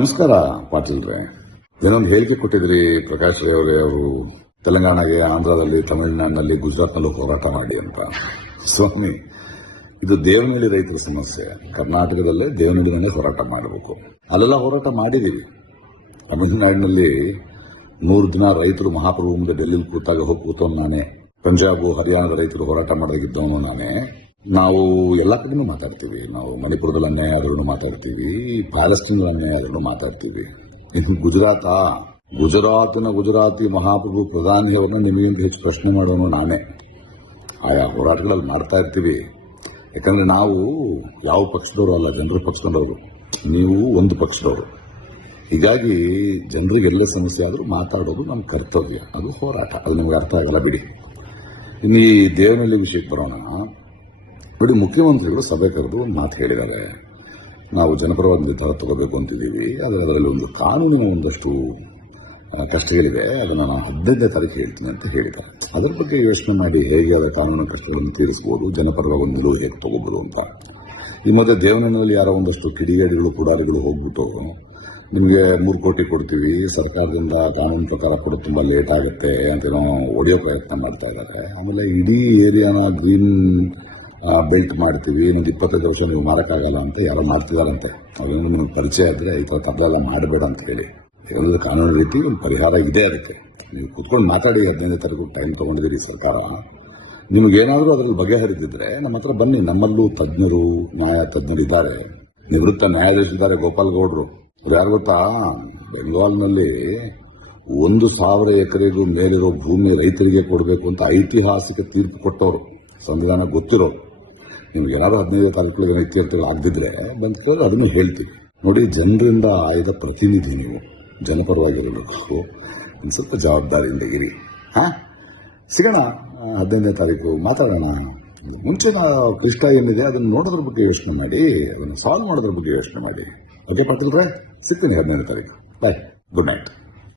ನಮಸ್ಕಾರ ಪಾಟೀಲ್ ರೇ ಏನೊಂದು ಹೇಳಿಕೆ ಕೊಟ್ಟಿದ್ರಿ ಪ್ರಕಾಶ್ ರೇ ಅವರೇ ಅವರು, ತೆಲಂಗಾಣಗೆ, ಆಂಧ್ರದಲ್ಲಿ, ತಮಿಳುನಾಡಿನಲ್ಲಿ, ಗುಜರಾತ್ನಲ್ಲೂ ಹೋರಾಟ ಮಾಡಿ ಅಂತ. ಸ್ವಾಮಿ, ಇದು ದೇವನಹಳ್ಳಿ ರೈತರ ಸಮಸ್ಯೆ. ಕರ್ನಾಟಕದಲ್ಲೇ ದೇವನಹಳ್ಳಿನಲ್ಲೇ ಹೋರಾಟ ಮಾಡಬೇಕು. ಅಲ್ಲೆಲ್ಲ ಹೋರಾಟ ಮಾಡಿದೀವಿ. ತಮಿಳುನಾಡಿನಲ್ಲಿ ನೂರು ದಿನ ರೈತರು ಮಹಾಪ್ರಭು ಮುಂದೆ ಡೆಲ್ಲಿಲಿ ಕೂತಾಗ ಹೋಗಿ ಕೂತವನು ನಾನೇ. ಪಂಜಾಬ್, ಹರಿಯಾಣದ ರೈತರು ಹೋರಾಟ ಮಾಡಿದಾಗಿದ್ದವನು ನಾನೇ. ನಾವು ಎಲ್ಲ ಕಡೆನೂ ಮಾತಾಡ್ತೀವಿ. ನಾವು ಮಣಿಪುರದಲ್ಲಿ ಅನ್ಯಾಯ ಆದ್ರೂ ಮಾತಾಡ್ತೀವಿ. ಪ್ಯಾಲೆಸ್ಟೀನ್ ಅನ್ಯಾಯ ಆದ್ರೂ ಮಾತಾಡ್ತೀವಿ. ಇನ್ನು ಗುಜರಾತ, ಗುಜರಾತಿನ ಗುಜರಾತಿ ಮಹಾಪ್ರಭು ಪ್ರಧಾನಿಯವರನ್ನ ನಿಮಗಿಂತ ಹೆಚ್ಚು ಪ್ರಶ್ನೆ ಮಾಡೋನು ನಾನೇ. ಆಯಾ ಹೋರಾಟಗಳಲ್ಲಿ ಮಾಡ್ತಾ ಇರ್ತೀವಿ. ಯಾಕಂದ್ರೆ ನಾವು ಯಾವ ಪಕ್ಷದವರು ಅಲ್ಲ, ಜನರ ಪಕ್ಷದವರು. ನೀವು ಒಂದು ಪಕ್ಷದವರು. ಹೀಗಾಗಿ ಜನರಿಗೆ ಎಲ್ಲ ಸಮಸ್ಯೆ ಆದರೂ ಮಾತಾಡೋದು ನಮ್ಮ ಕರ್ತವ್ಯ. ಅದು ಹೋರಾಟ. ಅದು ನಿಮ್ಗೆ ಅರ್ಥ ಆಗಲ್ಲ ಬಿಡಿ. ಇನ್ನು ಈ ದೇವನಹಳ್ಳಿ ವಿಷಯಕ್ಕೆ ಬರೋಣ. ನೋಡಿ ಮುಖ್ಯಮಂತ್ರಿಗಳು ಸಭೆ ಕರೆದು ಒಂದು ಮಾತು ಹೇಳಿದ್ದಾರೆ. ನಾವು ಜನಪರವಾದ ನಿರ್ಧಾರ ತಗೋಬೇಕು ಅಂತಿದ್ದೀವಿ. ಆದರೆ ಅದರಲ್ಲಿ ಒಂದು ಕಾನೂನಿನ ಒಂದಷ್ಟು ಕಷ್ಟಗಳಿವೆ. ಅದನ್ನು ನಾನು ಹದಿನೈದನೇ ತಾರೀಕು ಹೇಳ್ತೀನಿ ಅಂತ ಹೇಳಿದ್ದಾರೆ. ಅದರ ಬಗ್ಗೆ ಯೋಚನೆ ಮಾಡಿ ಹೇಗೆ ಅದರ ಕಾನೂನು ಕಷ್ಟಗಳನ್ನು ತೀರಿಸಬಹುದು ಜನಪರವಾಗಿ ಒಂದು ನಿಲುವು ಹೇಗೆ ತಗೋಬಹುದು ಅಂತ. ಈ ಮಧ್ಯೆ ದೇವನಹಳ್ಳಿಯಲ್ಲಿ ಯಾರೋ ಒಂದಷ್ಟು ಕಿಡಿಗೇಡಿಗಳು, ಪುಡಾರಿಗಳು ಹೋಗ್ಬಿಟ್ಟು ನಿಮಗೆ ಮೂರು ಕೋಟಿ ಕೊಡ್ತೀವಿ, ಸರ್ಕಾರದಿಂದ ಕಾನೂನು ಪ್ರಕಾರ ಕೂಡ ತುಂಬ ಲೇಟ್ ಆಗುತ್ತೆ ಅಂತ ನಾವು ಒಡೆಯೋ ಪ್ರಯತ್ನ ಮಾಡ್ತಾ ಇದ್ದಾರೆ. ಆಮೇಲೆ ಇಡೀ ಏರಿಯಾನ ಗ್ರೀನ್ ಬೆಲ್ಟ್ ಮಾಡ್ತೀವಿ ಇನ್ನೊಂದು ಇಪ್ಪತ್ತೈದು ವರ್ಷ ನೀವು ಮಾಡೋಕ್ಕಾಗಲ್ಲ ಅಂತ ಯಾರೋ ಮಾಡ್ತಿದಾರಂತೆ ಅವ್ರೇನು ನಿಮ್ಗೆ ಪರಿಚಯ ಆದರೆ ಈ ಥರ ಮಾಡಬೇಡ ಅಂತ ಹೇಳಿ. ಯಾಕಂದ್ರೆ ಕಾನೂನು ರೀತಿ ಒಂದು ಪರಿಹಾರ ಇದೆ ಅದಕ್ಕೆ. ನೀವು ಕುತ್ಕೊಂಡು ಮಾತಾಡಿ ಹದಿನೈದು ತಾರೀಕು ಟೈಮ್ ತೊಗೊಂಡಿದ್ದೀರಿ ಸರ್ಕಾರ. ನಿಮಗೇನಾದರೂ ಅದರಲ್ಲಿ ಬಗೆಹರಿದಿದ್ರೆ ನಮ್ಮ ಹತ್ರ ಬನ್ನಿ. ನಮ್ಮಲ್ಲೂ ತಜ್ಞರು, ನ್ಯಾಯ ತಜ್ಞರು ಇದ್ದಾರೆ. ನಿವೃತ್ತ ನ್ಯಾಯಾಧೀಶರಿದ್ದಾರೆ ಗೋಪಾಲ್ ಗೌಡರು. ಅವ್ರು ಯಾರು ಗೊತ್ತಾ? ಬೆಂಗಾಲ್ನಲ್ಲಿ ಒಂದು ಸಾವಿರ ಎಕರೆಗೂ ಮೇಲಿರೋ ಭೂಮಿ ರೈತರಿಗೆ ಕೊಡಬೇಕು ಅಂತ ಐತಿಹಾಸಿಕ ತೀರ್ಪು ಕೊಟ್ಟವರು. ಸಂವಿಧಾನ ಗೊತ್ತಿರೋರು. ನಿಮ್ಗೆ ಏನಾದ್ರು ಹದಿನೈದು ತಾರೀಕು ಇತ್ಯರ್ಥಿಗಳು ಆಗದಿದ್ರೆ ಬಂದು ಅದನ್ನು ಹೇಳ್ತೀವಿ. ನೋಡಿ, ಜನರಿಂದ ಆಯ್ದ ಪ್ರತಿನಿಧಿ ನೀವು. ಜನಪರವಾಗಿರಬೇಕು. ಒಂದು ಸ್ವಲ್ಪ ಜವಾಬ್ದಾರಿಯಿಂದ ಇರಿ. ಹಾಂ? ಸಿಗೋಣ ಹದಿನೈದನೇ ತಾರೀಕು ಮಾತಾಡೋಣ. ಮುಂಚಿನ ಕೃಷ್ಣ ಏನಿದೆ ಅದನ್ನು ನೋಡೋದ್ರ ಬಗ್ಗೆ ಯೋಚನೆ ಮಾಡಿ, ಅದನ್ನು ಸಾಲ್ವ್ ಮಾಡೋದ್ರ ಬಗ್ಗೆ ಯೋಚನೆ ಮಾಡಿ. ಓಕೆ ಪಾಟೀಲ್ರೆ ಸಿಗ್ತೀನಿ ಹದಿನೈದನೇ ತಾರೀಕು. Bye good night